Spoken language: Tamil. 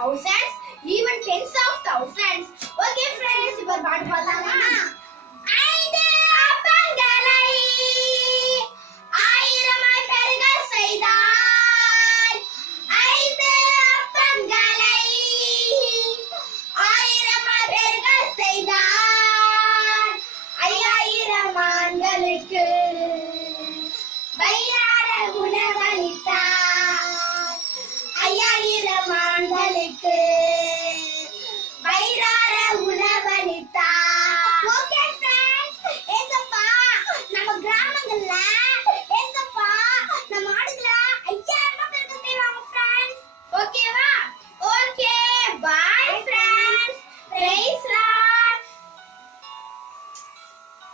thousands, even tens of thousands. Okay friends, இப்போ ஒரு பாட்டு பாடலாமா? ஐந்து அப்பங்களை ஆயிரமாய் பெருக செய்தார். ஐந்து அப்பங்களை ஆயிரமாய் பெருக செய்தார். 5000 ஆண்களுக்கு வயிறார உணவளித்தார். 5000 ஆண்களுக்கு